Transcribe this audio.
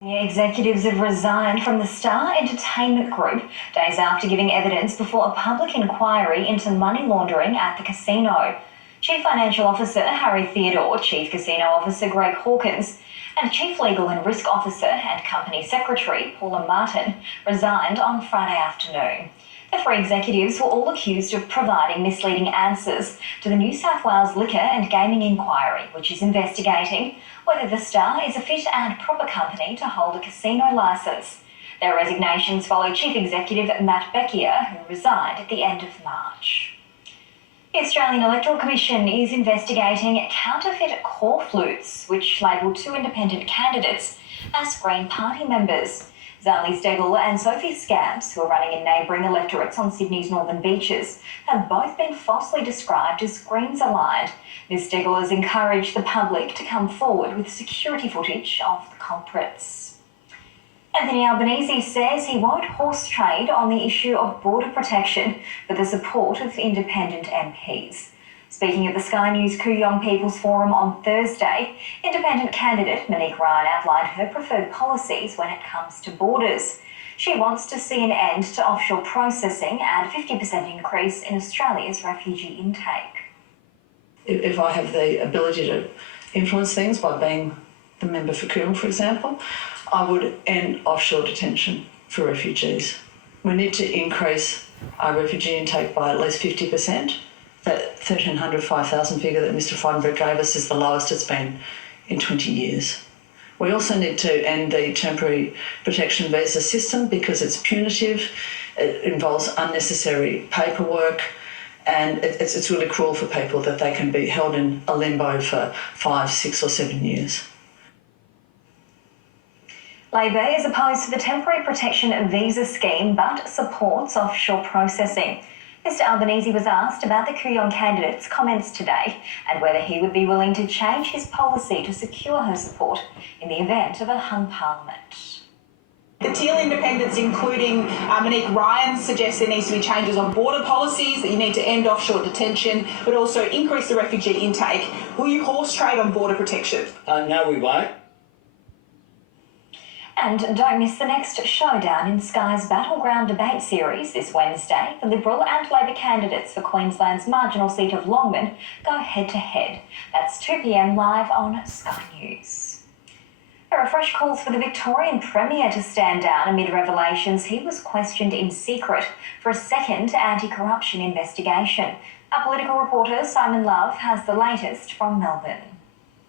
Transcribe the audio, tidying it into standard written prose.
The executives have resigned from the Star Entertainment Group days after giving evidence before a public inquiry into money laundering at the casino. Chief Financial Officer Harry Theodore, Chief Casino Officer Greg Hawkins, and Chief Legal and Risk Officer and Company Secretary Paula Martin resigned on Friday afternoon. The three executives were all accused of providing misleading answers to the New South Wales Liquor and Gaming Inquiry, which is investigating whether the Star is a fit and proper company to hold a casino licence. Their resignations follow Chief Executive Matt Beckier, who resigned at the end of March. The Australian Electoral Commission is investigating counterfeit core flutes, which label two independent candidates as Green Party members. Zali Stegel and Sophie Scabs, who are running in neighbouring electorates on Sydney's northern beaches, have both been falsely described as Greens aligned. Ms Stegel has encouraged the public to come forward with security footage of the culprits. Anthony Albanese says he won't horse trade on the issue of border protection for the support of independent MPs. Speaking at the Sky News Kooyong People's Forum on Thursday, independent candidate Monique Ryan outlined her preferred policies when it comes to borders. She wants to see an end to offshore processing and a 50% increase in Australia's refugee intake. If I have the ability to influence things by being the member for Kooyong, for example, I would end offshore detention for refugees. We need to increase our refugee intake by at least 50%. That 1,300, 5,000 figure that Mr Frydenberg gave us is the lowest it's been in 20 years. We also need to end the temporary protection visa system because it's punitive, it involves unnecessary paperwork, and it's really cruel for people that they can be held in a limbo for 5, 6 or 7 years. Labor is opposed to the temporary protection visa scheme but supports offshore processing. Mr Albanese was asked about the Kooyong candidate's comments today and whether he would be willing to change his policy to secure her support in the event of a hung parliament. The Teal independents, including Monique Ryan, suggest there needs to be changes on border policies, that you need to end offshore detention, but also increase the refugee intake. Will you horse trade on border protection? No, we won't. And don't miss the next showdown in Sky's Battleground Debate series this Wednesday. The Liberal and Labor candidates for Queensland's marginal seat of Longman go head-to-head. That's 2 p.m. live on Sky News. There are fresh calls for the Victorian Premier to stand down amid revelations he was questioned in secret for a second anti-corruption investigation. Our political reporter Simon Love has the latest from Melbourne.